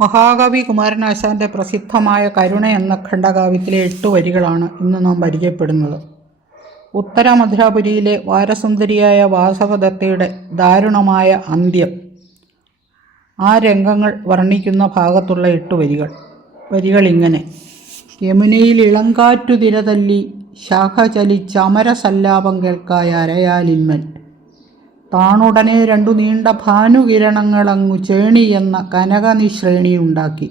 മഹാകവി കുമാരനാശാന്റെ പ്രസിദ്ധമായ കരുണ എന്ന ഖണ്ഡകാവ്യത്തിലെ എട്ട് വരികളാണ് ഇന്ന് നാം പരിചയപ്പെടുന്നത്. ഉത്തര മധുരാപുരിയിലെ വാരസുന്ദരിയായ വാസവദത്തയുടെ ദാരുണമായ അന്ത്യം. ആ രംഗങ്ങൾ വർണിക്കുന്ന ഭാഗത്തുള്ള എട്ട് വരികൾ. ഇങ്ങനെ യമുനയിൽ ഇളങ്കാറ്റു തിരതല്ലി ശാഖ ചലിച്ചമരസല്ലാപം കേൾക്കായ അരയാലിന്മൽ. താണുടനെ രണ്ടു നീണ്ട ഭാനുകിരണങ്ങളങ്ങു ചേണി എന്ന കനകനിശ്രേണിയുണ്ടാക്കി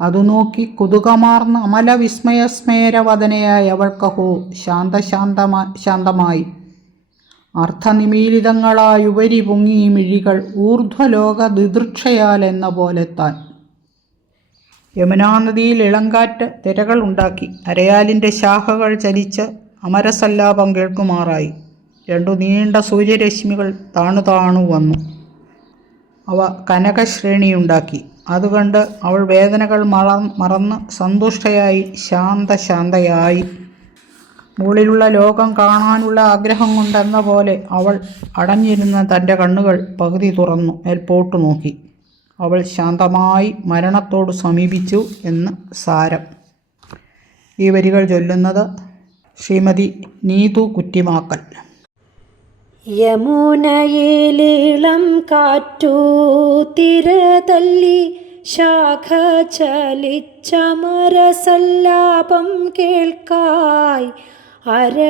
അതു നോക്കി കുതുകമാർന്ന അമലവിസ്മയസ്മേരവദനയായ അവൾക്കഹോ ശാന്തശാന്തമാ ശാന്തമായി. അർത്ഥനിമീലിതങ്ങളായുപരി പൊങ്ങി മിഴികൾ ഊർധ്വലോക ദിദൃക്ഷയാൽ എന്ന പോലെ താൻ. യമുനാനദിയിൽ ഇളങ്കാറ്റ് തിരകൾ ഉണ്ടാക്കി. അരയാലിന്റെ ശാഖകൾ ചലിച്ച് അമരസല്ലാപം കേൾക്കുമാറായി. രണ്ടു നീണ്ട സൂര്യരശ്മികൾ താണു താണു വന്നു. അവ കനകശ്രേണിയുണ്ടാക്കി. അതുകണ്ട് അവൾ വേദനകൾ മറ മറന്ന് സന്തുഷ്ടയായി ശാന്തശാന്തയായി. മുകളിലുള്ള ലോകം കാണാനുള്ള ആഗ്രഹം കൊണ്ടെന്ന പോലെ അവൾ അടഞ്ഞിരുന്ന തന്റെ കണ്ണുകൾ പകുതി തുറന്നു മേൽപോട്ടു നോക്കി. അവൾ ശാന്തമായി മരണത്തോട് സമീപിച്ചു എന്ന് സാരം. ഈ വരികൾ ചൊല്ലുന്നത് ശ്രീമതി നീതു കുറ്റിമാക്കൽ. യമുനയിലിളം കാറ്റു തിരതല്ലി ശാഖ ചലിച്ചമരസല്ലാപം കേൾക്കായി അരയാളിന്മേൽ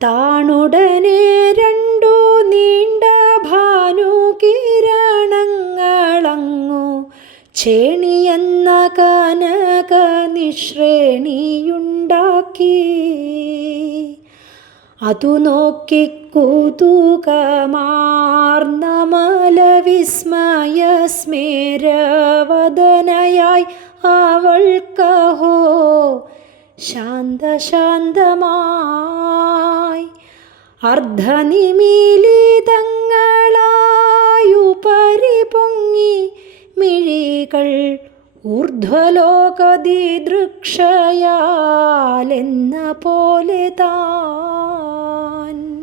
താണുടനെ രണ്ടു നീണ്ട ഭാനു കിരണങ്ങളങ്ങു ചേണിയെന്ന കനക നിശ്രേണിയുണ്ടാക്കി അതു നോക്കി കുതൂകമാർന്നമലവിസ്മയസ്മേരവദനയായി അവൾക്കഹോ ശാന്തശാന്തമായി. അർദ്ധനിമീലിതങ്ങളായുപരി ഊർധ്വലോകദിദൃക്ഷയാലെന്ന പോലെ താൻ.